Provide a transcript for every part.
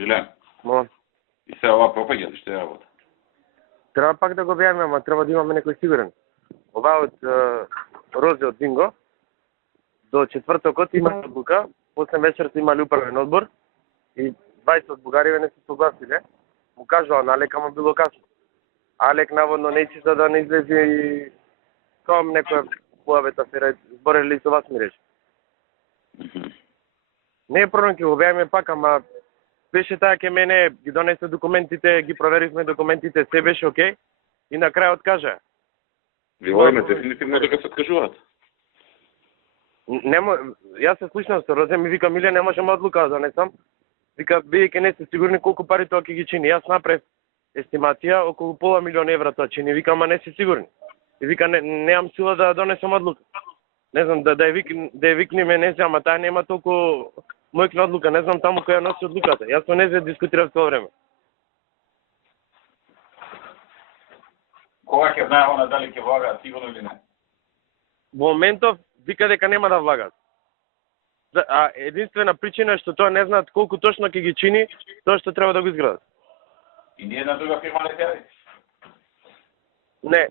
Милен, Мо, и се ова пропаѓа, што е работа? треба пак да го бееме, ама треба да имаме некој сигурен. Ова од Розе од Динго до четвртокот има одлука, после вечерта имали управен одбор и 20 од бугариве не се согласиле. Му кажува на Алек, ама било касно. Алек наводно не за да не излезе и ком некоја појавета се зборели со вас ми рече. Не е проблем, ќе го бееме пак, ама беше таа ке мене, ги донесе документите, ги проверивме документите, се беше окей и на крај откажа. Вилојме дефинитивно дека се откажуваат. Немо, јас се слушнав со Розе, ми вика Миле, не можам одлука да донесам. Вика, бидејќи не сте сигурни колку пари тоа ќе ги чини. Јас направив естимација околу пола милион евра тоа чини. Вика, ама не се сигурни. И вика, немам сила да донесам одлука. Не знам, да ја викнеме, не знам, ама таа нема толку мојкна одлука. Не знам таму која носи одлуката. Јас со незе дискутирав тоа време. Кога ќе знае она дали ќе влагаат сигурно или не? Во моментов вика дека нема да влагат. А единствена причина е што тоа не знаат колку точно ќе ги чини тоа што треба да го изградат. И ни една друга фирма не се. Не.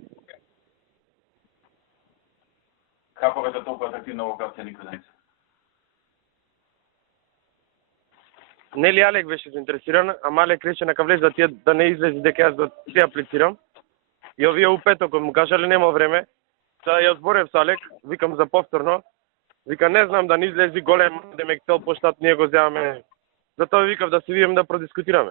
Како е толку атрактивна локација никој не се? Нели Алек беше заинтересиран, ама Алек рече на влез да тие да не излезе дека јас да се аплицирам. И овие у петокот му кажале нема време. Сега ја зборев со Алек, викам за повторно. Вика не знам да не излези голем демек цел поштат ние го земаме. Затоа викав да се видиме да продискутираме.